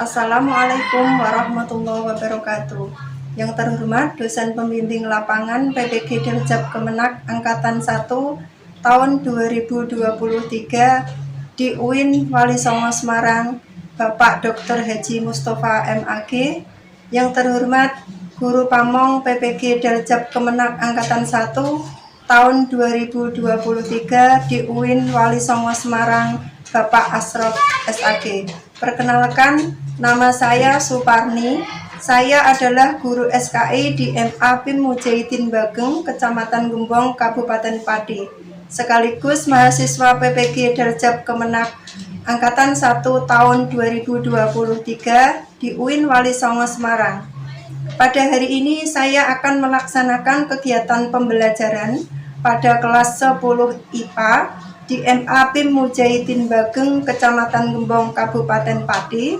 Assalamualaikum warahmatullahi wabarakatuh. Yang terhormat dosen pembimbing lapangan PPG Dirjab Kemenak Angkatan 1 tahun 2023 di UIN Wali Songo Semarang, Bapak Dr. Haji Mustafa MAG. Yang terhormat Guru Pamong PPG Dirjab Kemenak Angkatan 1 tahun 2023 di UIN Wali Songo Semarang, Bapak Asrof SAG. Perkenalkan, nama saya Suparni. Saya adalah guru SKI di MA PIM Mujahidin Bageng, Kecamatan Gembong, Kabupaten Pati, sekaligus mahasiswa PPG Dirjab Kemenak Angkatan 1 tahun 2023 di UIN Wali Songo Semarang. Pada hari ini saya akan melaksanakan kegiatan pembelajaran pada kelas 10 IPA di MA PIM Mujahidin Bageng, Kecamatan Gembong, Kabupaten Pati,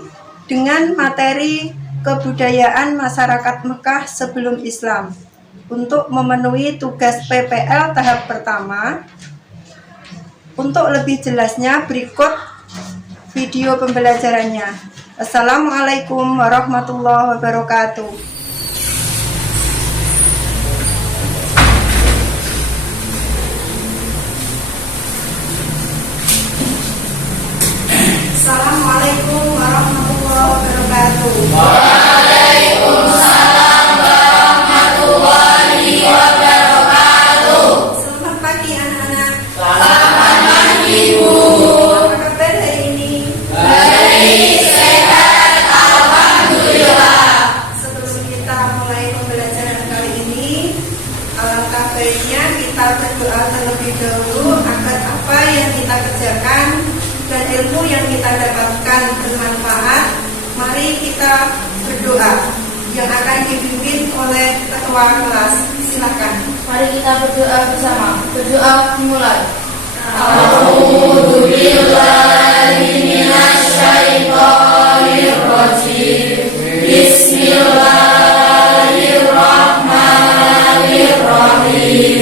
dengan materi kebudayaan masyarakat Mekah sebelum Islam. Untuk memenuhi tugas PPL tahap pertama, untuk lebih jelasnya berikut video pembelajarannya. Assalamualaikum warahmatullahi wabarakatuh. Assalamualaikum warahmatullahi wabarakatuh. Waalaikumsalam warahmatullahi wabarakatuh. Selamat pagi anak-anak. Selamat pagi Bu. Apa kabar hari ini? Baik, sehat, alhamdulillah. Sebelum kita mulai pembelajaran kali ini, alangkah baiknya kita berdoa terlebih dahulu agar apa yang kita kerjakan dan ilmu yang kita dapatkan bermanfaat. Mari kita berdoa yang akan dipimpin oleh ketua kelas. Silakan. Mari kita berdoa bersama. Berdoa dimulai. A'udzu billahi minasy syaithanir rajim. Bismillahirrahmanirrahim.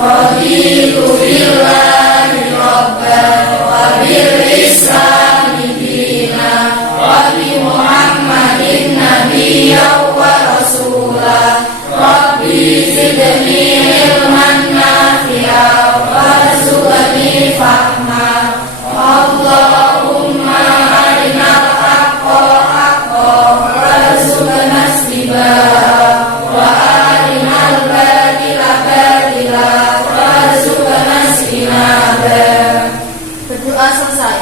Raditu billahi rabban wa bil islami dinan wa bi Muhammadin nabiyyan wa rasulah. Rabbi zidni ilman nafi'an warzuqni fahma. Allahumma arinal haqqa haqqan warzuqna ittiba'ah wa arinal batila batilan warzuqna ijtinabah. Berdoa selesai.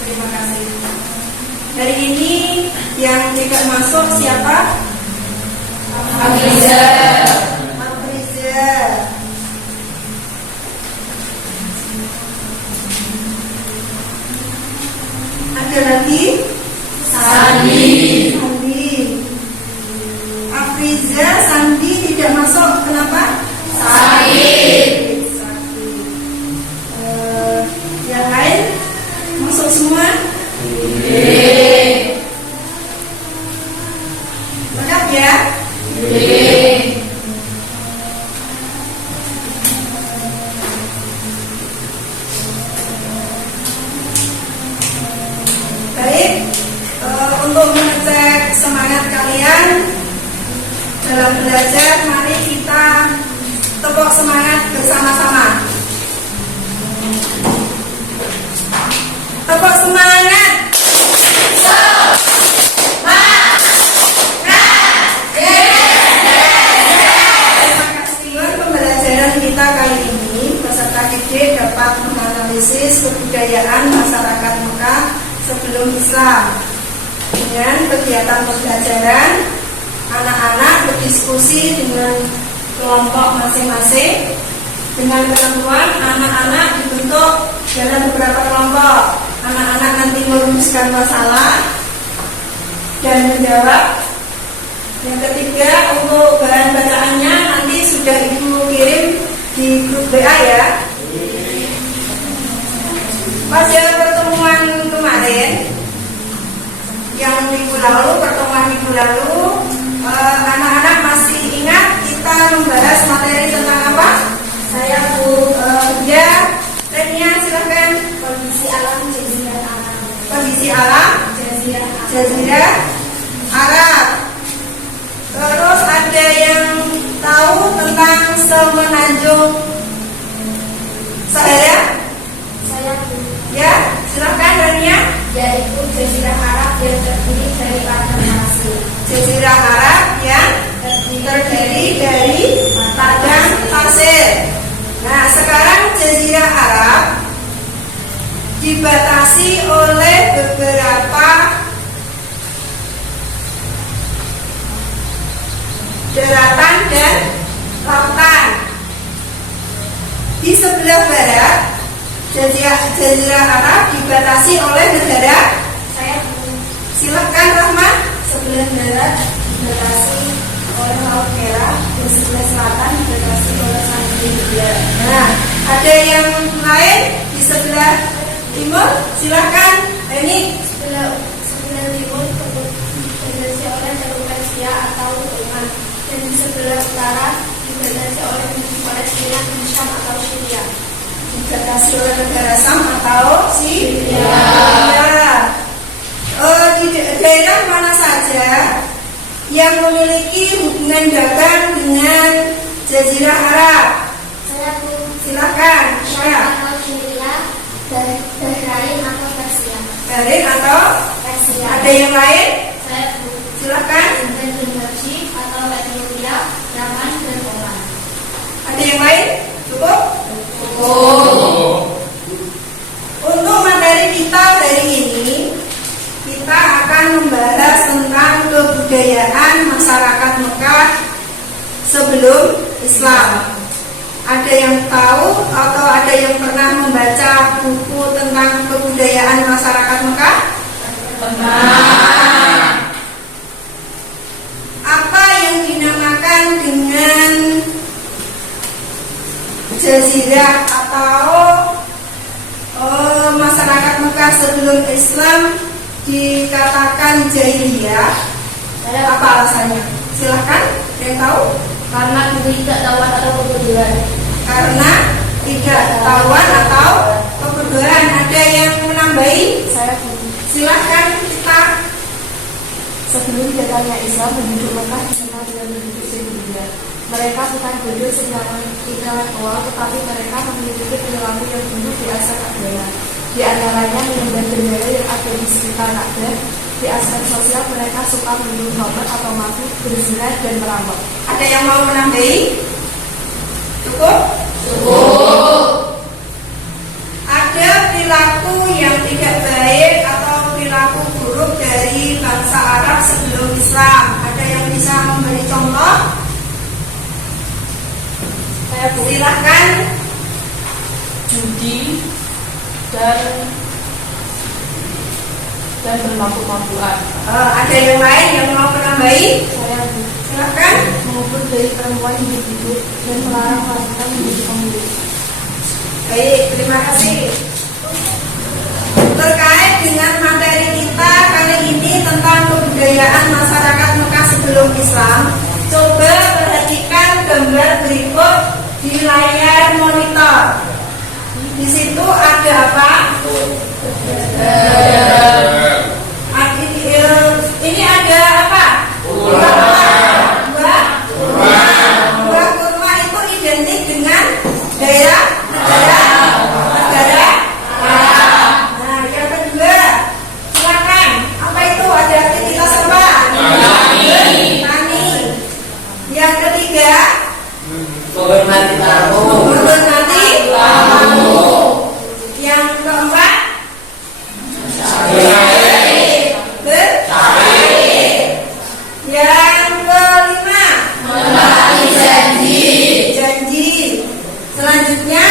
Terima kasih. Hari ini yang tidak masuk siapa? Afiza. Afriza. Ada lagi? Sandi. Sandi. Afriza, Sandi tidak masuk. Kenapa? Sakit. Sakit. Yang lain masuk semua? Lengkap ya? Baik, untuk mengecek semangat kalian dalam belajar, mari kita tepuk semangat bersama-sama. Tepuk semangat. Terima kasih. Pembelajaran kita kali ini peserta didik dapat menganalisis kebudayaan masyarakat Mekah sebelum Islam. Dengan kegiatan pembelajaran, anak-anak berdiskusi dengan kelompok masing-masing. Dengan ketentuan, anak-anak dibentuk dalam beberapa kelompok. Anak-anak nanti merumuskan masalah dan menjawab. Yang ketiga, untuk bahan bacaannya nanti sudah Ibu kirim di grup WA ya. Pada pertemuan kemarin, pertemuan minggu lalu, anak-anak masih ingat kita membahas materi tentang apa? Saya Bu ya, Tania silakan. Kondisi alam, jenis dan alam. Kondisi alam, Jazirah Arab. Terus ada yang tahu tentang semenanjung Sahara? Saya Ya, silakan Rania. yaitu Jazirah Arab yang terdiri dari padang pasir. Jazirah Arab yang terdiri dari padang pasir. Nah, sekarang Jazirah Arab dibatasi oleh beberapa daratan dan lautan. Di sebelah barat, Jazirah Arab dibatasi oleh negara. Saya Silakan Rahmat. sebelah barat dibatasi oleh Laut Merah dan sebelah selatan dibatasi oleh Samudra Hindia. Nah, ada yang lain di sebelah timur. Silakan. Ini Sebelah timur dibatasi oleh Teluk Persia atau Oman, dan di sebelah utara dibatasi oleh negeri Palestina, Syam atau Syria. dibatasi oleh negara Sam atau Syria. Di daerah mana saja yang memiliki hubungan dagang dengan Jazirah Arab? Saya Silakan. atau Syria dan Bahrain atau Persia. Bahrain atau Persia. ada yang lain? Saya Silakan. dan Habsyi atau Ethiopia, Yaman dan Oman. Ada yang lain? Cukup? Untuk materi kita hari ini, kita akan membahas tentang kebudayaan masyarakat Mekah sebelum Islam. Ada yang tahu atau ada yang pernah membaca buku tentang kebudayaan masyarakat Mekah? Apa yang dinamakan dengan Jazirah atau masyarakat Mekah sebelum Islam dikatakan jahiliyah? Apa alasannya? Silahkan, yang tahu? Karena ketidaktahuan atau kebodohan. Karena tidak ketahuan atau kebodohan. Ada yang menambahi? Saya Silahkan kita. sebelum datangnya Islam, penduduk Mekah dikenal dengan penduduk sehingga mereka bukan bodoh secara intelektual, tetapi mereka memiliki perilaku yang dulu di aspek agama. Di antaranya menyembah berhala yang ada di sekitar Ka'bah. Di aspek sosial mereka suka minum khamr atau mabuk, berzina dan merampok. Ada yang mau menambahi? Cukup? Ada perilaku yang tidak baik atau perilaku buruk dari bangsa Arab sebelum Islam. Ada yang bisa memberi contoh? Saya Silahkan. judi dan bermabuk-mabukan. Ada yang lain yang mau menambahi? Saya Silahkan. mengukur dari perempuan hidup-hidup dan melarang wanita menjadi pemilih. Baik, terima kasih. Terkait dengan materi kita kali ini tentang kebudayaan masyarakat Mekah sebelum Islam, coba perhatikan gambar berikut di layar monitor. Di situ ada apa? Ini ada apa? Buah kurma itu identik dengan daerah negara. Nah, yang kedua, silakan. Apa itu? Ada aktivitas apa? Tani. Yang ketiga, menghormati tamu. Yang keempat, yang kelima, janji. Selanjutnya,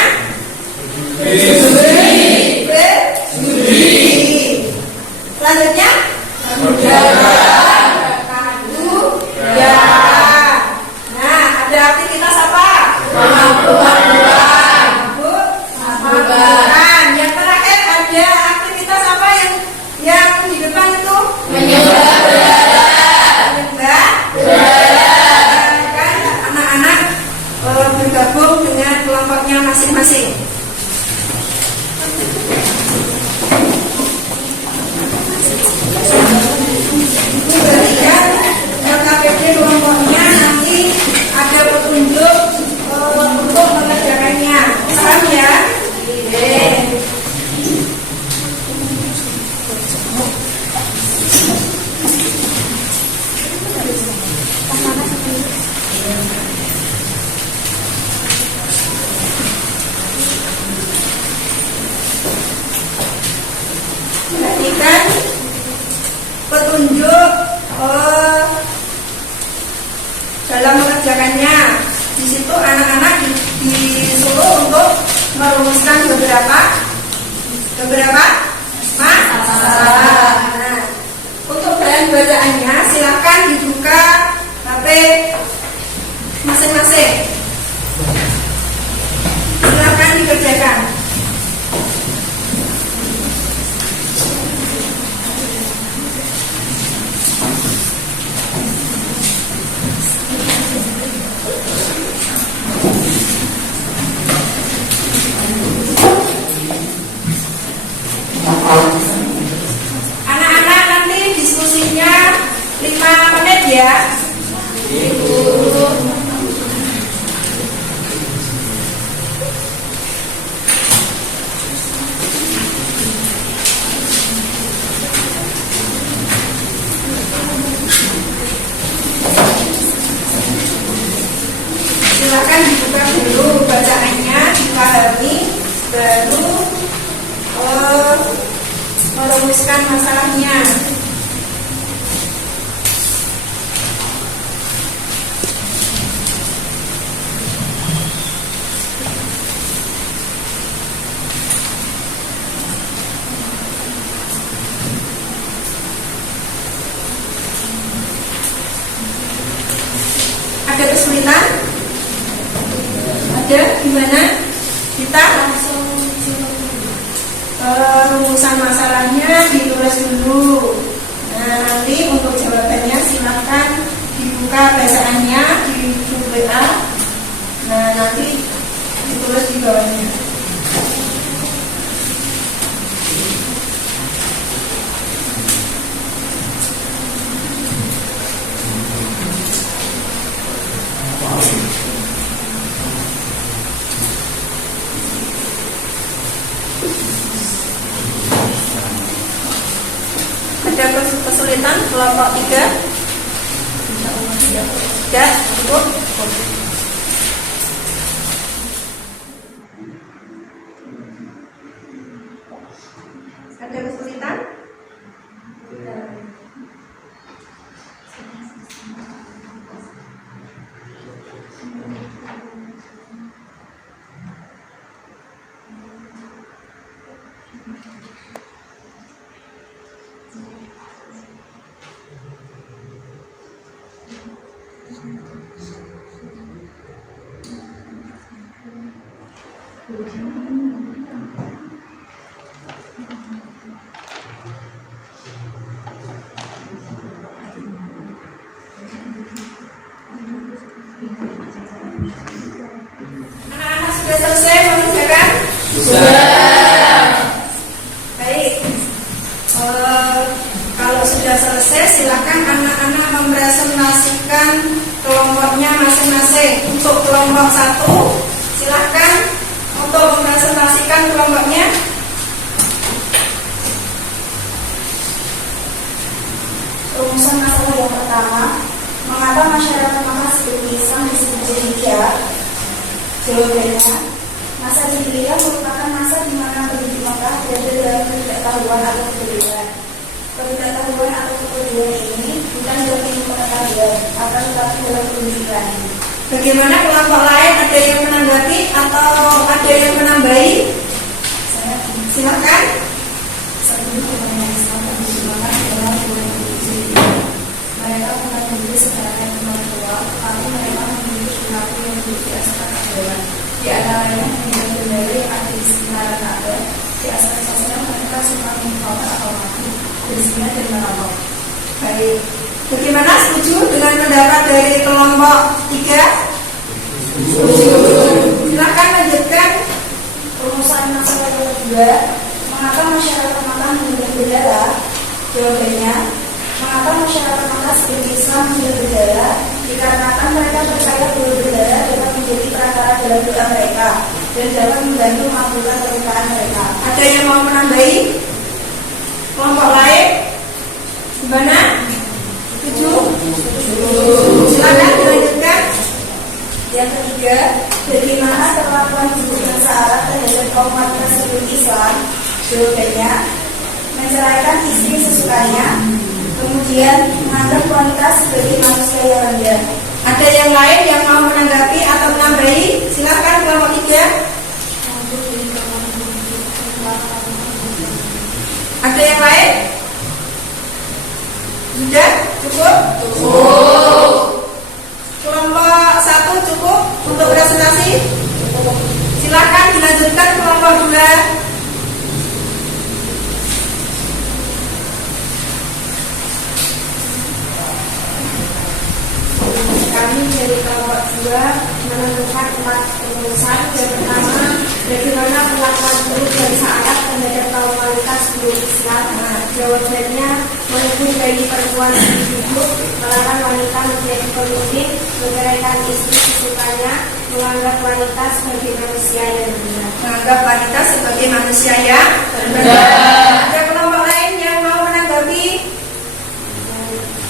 selanjutnya, nah, ada aktivitas apa? Mabukan. Yang terakhir ada aktivitas apa yang di depan itu? Menyembah. Kan anak-anak bergabung dengan kelompoknya masing-masing. beberapa masalah. Nah, untuk bahan bacaannya silakan dibuka HP masing-masing. Silakan dikerjakan. Anak-anak nanti diskusinya 5 menit ya. Silakan dibuka dulu bacaannya, dipahami, baru merumuskan masalahnya. Ada kesulitan? Ada? Gimana? Kita langsung rumusan masalahnya ditulis dulu. Nah, nanti untuk jawabannya silahkan dibuka bacaannya di grup WA. Nah, nanti ditulis di bawahnya. Ada kesulitan kelompok 3? Tidak, cukup. Ada kesulitan? Anak-anak sudah selesai mengerjakan? Sudah. Baik. Kalau sudah selesai, silakan anak-anak mempresentasikan kelompoknya masing-masing. Untuk kelompok 1, silakan untuk mempresentasikan kelompoknya. Rumusan masalah yang pertama, mengapa masyarakat Mekah seperti Islam disebut jahiliyah? Jawabannya, masa jahiliyah merupakan masa di mana penduduk Mekah berada dalam ketidaktahuan atau kebodohan. Ketidaktahuan atau kebodohan ini bukan dalam ilmu pengetahuan, akan tetapi dalam pendidikan. Bagaimana kelompok lain, ada yang menanggapi atau ada yang menambahi? Silakan. Sebelum kemenangan Islam penduduk Mekah adalah bulan jahiliyah. Mereka bukan penduduk secara intelektual, tetapi mereka memiliki perilaku yang berdasarkan agama. Di antaranya benda-benda yang ada di sekitaran Ka'bah. Di aspek sosial mereka suka mengkhawatir atau mati, berzina dan merampok. Baik. Bagaimana, setuju dengan pendapat dari kelompok 3? Setuju. Silakan lanjutkan. Rumusan masalah yang kedua, mengapa masyarakat Mekah memilih bendera? Jawabannya, mengapa masyarakat Mekah seperti Islam memilih bendera? Dikarenakan mereka percaya bahwa bendera dapat menjadi perantara dalam doa mereka dan dapat membantu mengabulkan permintaan mereka. Ada yang mau menambahi? Kelompok lain? Gimana? Setuju? Silakan dilanjutkan. Yang ketiga, bagaimana perlakuan hukum bangsa Arab terhadap kaum wanita seperti Islam? Jawabannya, menceraikan istri sesukanya, kemudian menganggap wanita sebagai manusia yang rendah. Ada yang lain yang mau menanggapi atau menambahi? Silakan kelompok 3. Ada yang lain? Sudah? Cukup? Cukup. Kelompok 1 cukup untuk presentasi? Silakan dilanjutkan kelompok 2. Kami dari kelompok 2 menemukan 4 rumusan. Yang pertama, bagaimana perlakuan buruk bangsa Arab terhadap kaum wanita sebelum Islam? Jawabannya, menghukum bayi perempuan hidup, melarang wanita menjadi pemimpin, menceraikan istri sesukanya, menganggap wanita sebagai manusia yang benar. Menganggap wanita sebagai manusia yang Benar. Ada kelompok lain yang mau menanggapi?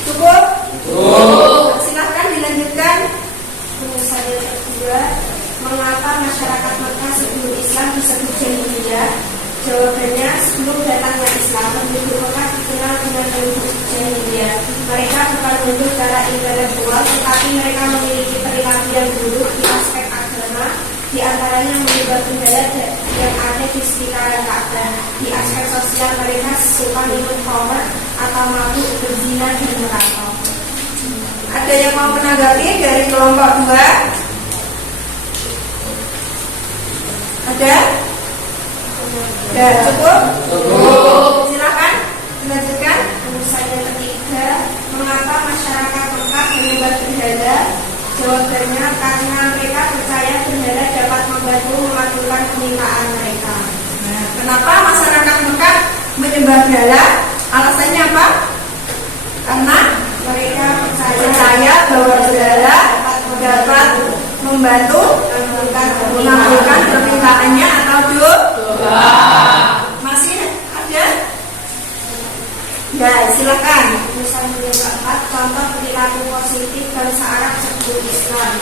Cukup? Cukup. Silahkan dilanjutkan. Rumusan yang kedua, mengapa masyarakat Mekah sebelum Islam disebut jahiliyah? Jawabannya, sebelum datangnya Islam, penduduk Mekah dikenal dengan penduduk jahiliyah. Mereka bukan penduduk cara intelektual, tetapi mereka memiliki perilaku yang buruk di aspek agama, di antaranya menyembah berhala yang ada di sekitaran Ka'bah. Di aspek sosial, mereka suka minum khamr atau mabuk, berzina dan merantau. Ada yang mau menanggapi dari kelompok 2? Ada? Ya, cukup? Cukup. Silakan dilanjutkan. Rumusan yang ketiga, mengapa masyarakat Mekah menyembah berhala? Jawabannya, karena mereka percaya berhala dapat membantu mengabulkan permintaan mereka. Nah, kenapa masyarakat Mekah menyembah berhala? Alasannya apa? Karena Mereka percaya bahwa berhala dapat membantu mengabulkan permintaannya atau doa. Masih ada? Ya, silakan. Rumusan yang keempat, contoh perilaku positif bangsa Arab sebelum Islam.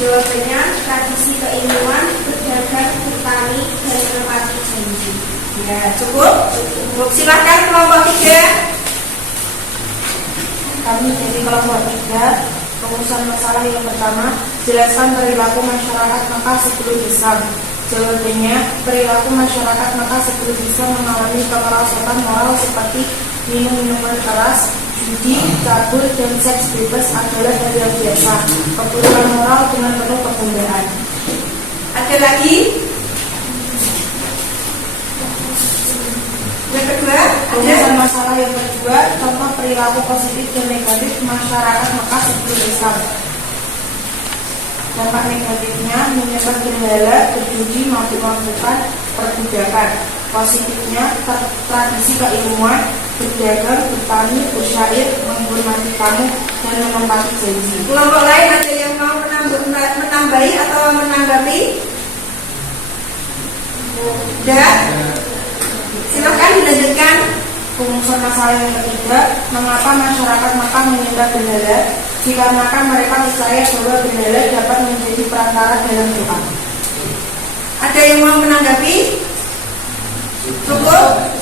Jawabannya, tradisi keilmuan, berdagang, bertani, dan menepati janji. Ya, cukup? Cukup. Silakan kelompok 3. Kami dari kelompok 3, rumusan masalah yang pertama, jelaskan perilaku masyarakat Mekah sebelum Islam. Jawabannya, perilaku masyarakat Mekah sebelum Islam mengalami kemerosotan moral seperti minum minuman keras, judi, cabul, dan seks bebas adalah hal yang biasa. Keburukan moral dengan penuh kebanggaan. Ada lagi? Yang kedua, ada? Rumusan masalah yang kedua, contoh perilaku positif dan negatif masyarakat Mekah sebelum Islam. Dampak negatifnya, menyembah berhala, berjudi, mabuk-mabukan, perbudakan. Positifnya, tradisi keilmuan, berdagang, bertani, bersyair, menghormati tamu, dan menempati janji. Kelompok lain ada yang mau menambahi atau menanggapi? Ada? Silakan dilanjutkan. Rumusan masalah yang ketiga, mengapa masyarakat Mekah menyembah berhala? Dikarenakan mereka percaya bahwa berhala dapat menjadi perantara dalam doa. Ada yang mau menanggapi? Cukup?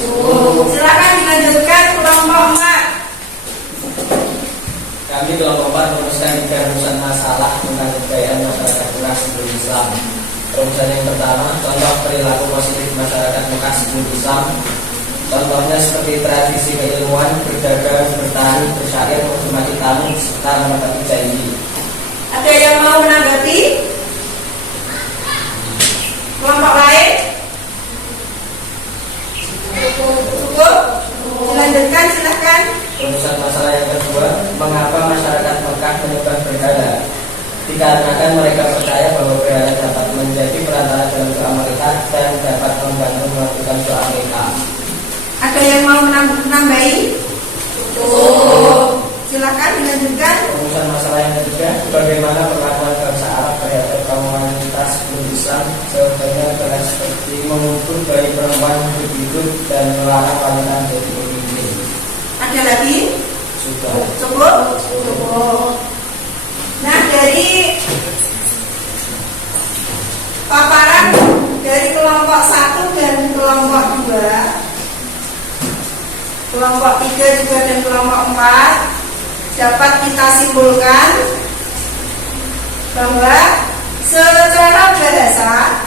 Silakan dilanjutkan kelompok 4. Kami kelompok 4 merumuskan 3 rumusan masalah tentang kebudayaan masyarakat Mekah sebelum Islam. Rumusan yang pertama, contoh perilaku positif masyarakat Mekah sebelum Islam. Contohnya seperti tradisi keilmuan, berdagang, bertani, bersyair, menghormati tamu, serta menepati janji. Ada yang mau menanggapi? Kelompok lain? Cukup? Dilanjutkan, silahkan. Rumusan masalah yang kedua, mengapa masyarakat Mekah menyembah berhala? Dikarenakan mereka percaya bahwa berhala dapat menjadi perantara dalam doa mereka dan dapat membantu melakukan doa mereka. Ada yang mau menambahi? Silakan dilanjutkan. Rumusan masalah yang ketiga, bagaimana perlakuan bangsa Arab terhadap kaum wanita sebelum Islam? Jawabannya adalah seperti mengukur bayi perempuan hidup dan melarang wanita menjadi pemimpin. Ada lagi? Sudah. Cukup? Cukup. Nah, dari paparan dari kelompok 1 dan kelompok 2, kelompok 3 juga dan kelompok 4, dapat kita simpulkan bahwa secara bahasa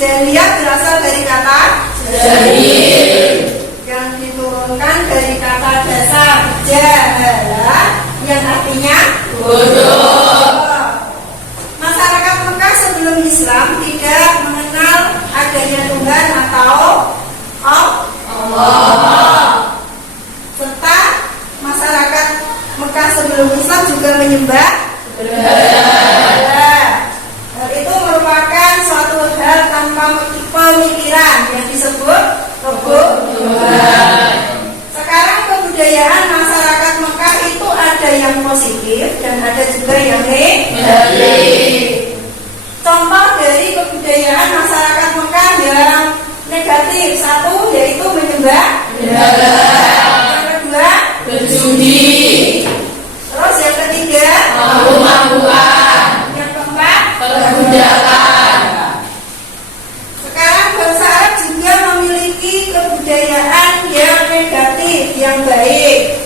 jahiliyah berasal dari kata Jahil. dari kata dasar jahala yang artinya bodoh. Masyarakat Mekah sebelum Islam tidak mengenal adanya Tuhan atau Allah. Serta masyarakat Mekah sebelum Islam juga menyembah berhala. Hal itu merupakan suatu hal tanpa pemikiran yang disebut kebodohan. Sekarang kebudayaan masyarakat Mekah itu ada yang positif dan ada juga yang negatif. Contoh dari kebudayaan masyarakat Mekah yang negatif, satu yaitu menyembah berhala, yang kedua berjudi, terus yang ketiga mabuk-mabukan, yang keempat perbudakan. Sekarang bangsa Arab juga memiliki kebudayaan yang negatif, yang baik.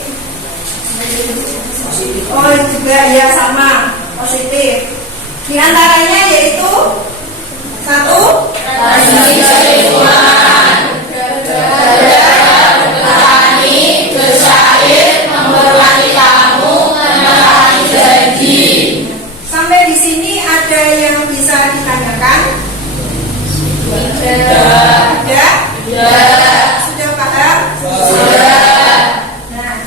Oh juga ya sama, positif. Di antaranya yaitu satu, tradisi keilmuan, bertani, bersair, menghormati tamu, menepati janji. Sampai di sini ada yang bisa ditanyakan? Ada? Sudah paham? Sudah. Nah,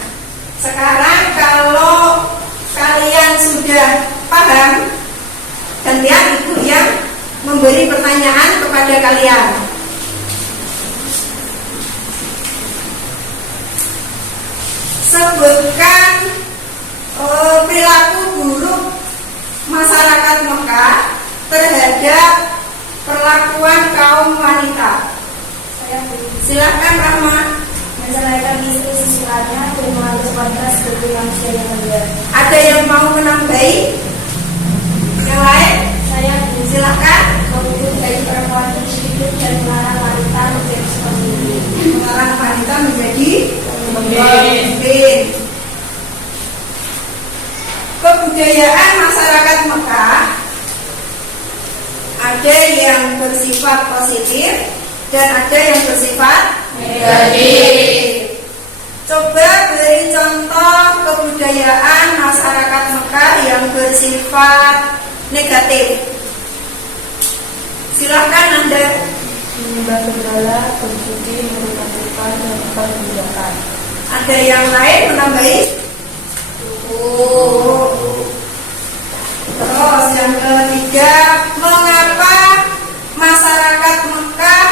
sekarang kalau kalian sudah paham, gantian ibu yang memberi pertanyaan kepada kalian. Sebutkan perilaku buruk masyarakat Mekah terhadap perlakuan kaum wanita. Silakan Rahma. Menceraikan istri sisilannya dan menganggap wanita sebagai manusia yang mulia. Ada yang mau menambahi? Yang lain? Saya Silakan. menuntut dari perempuan hidup dan melarang wanita menjadi seperti ini. Melarang wanita menjadi Pemimpin. pemimpin. Kebudayaan masyarakat Mekah ada yang bersifat positif dan ada yang bersifat negatif. Coba beri contoh kebudayaan masyarakat Mekah yang bersifat negatif. Silakan Anda. Menyembah berhala, berjudi, merupakan dan perbudakan. Ada yang lain menambahi? Terus yang ketiga, mengapa masyarakat Mekah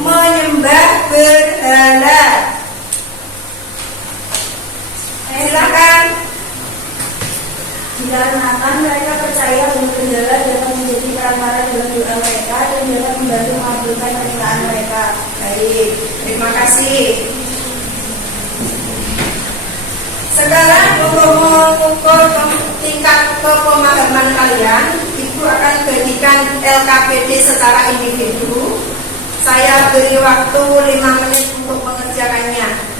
menyembah berhala? Silakan. Dikarenakan mereka percaya bahwa berhala dapat menjadi perantara dalam doa mereka dan dapat membantu mengabulkan permintaan mereka. Baik, terima kasih. Sekarang untuk mengukur tingkat kepemahaman kalian, Ibu akan bagikan LKPD secara individu. Saya beri waktu 5 menit untuk mengerjakannya.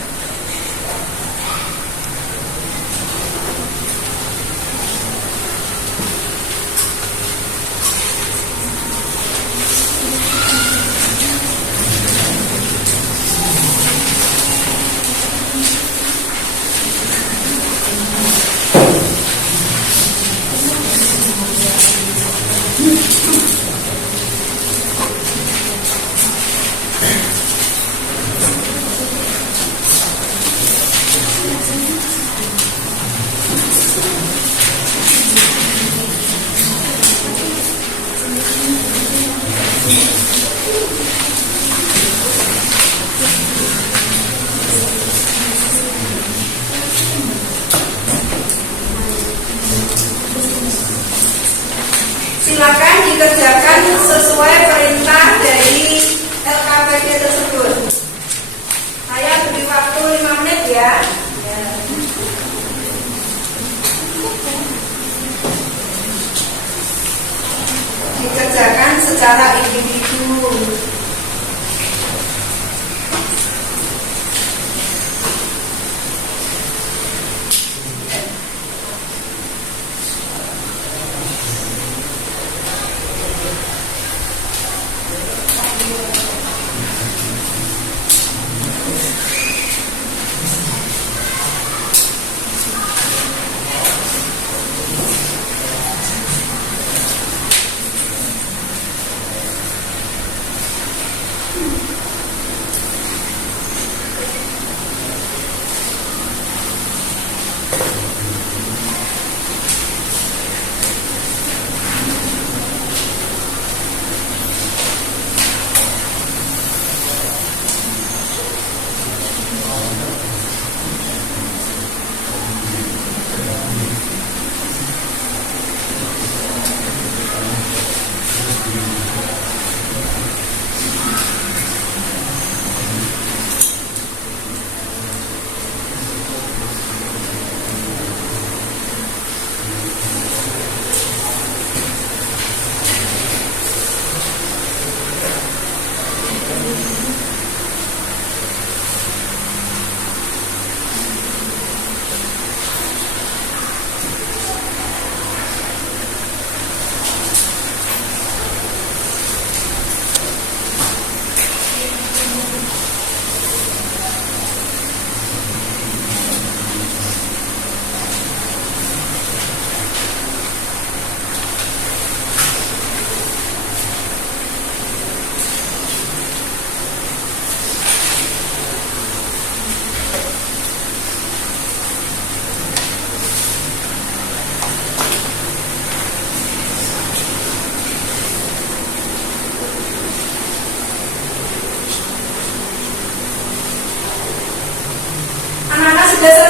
Silakan dikerjakan sesuai perintah dari LKPD tersebut. Saya beri waktu 5 menit ya. Dikerjakan secara individu.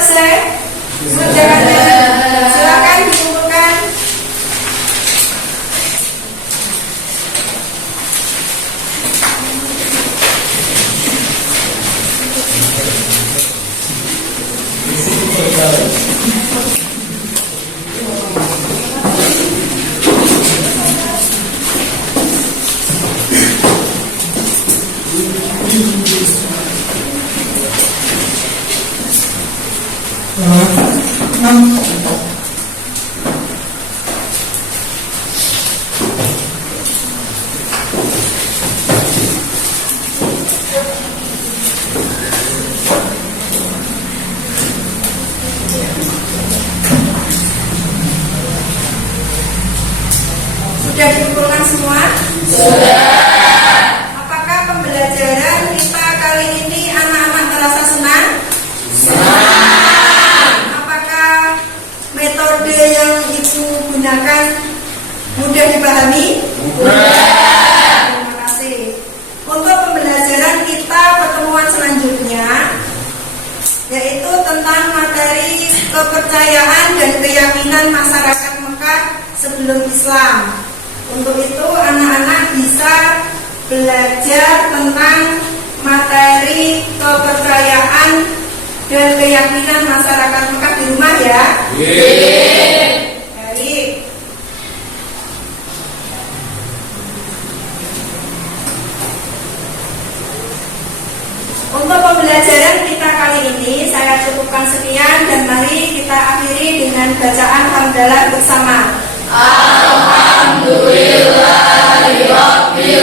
selesai? Mengerjakannya? Silakan dikumpulkan. Sudah dikumpulkan semua? Apakah pembelajaran kita kali ini anak-anak merasa senang? Apakah metode yang Ibu gunakan mudah dipahami? Terima kasih. Untuk pembelajaran kita pertemuan selanjutnya, yaitu tentang materi kepercayaan dan keyakinan masyarakat Mekah sebelum Islam. Untuk itu anak-anak bisa belajar tentang materi kepercayaan dan keyakinan masyarakat Mekah di rumah ya. Baik. Untuk pembelajaran kita kali ini saya cukupkan sekian dan mari kita akhiri dengan bacaan hamdalah bersama. Alhamdulillahirabbil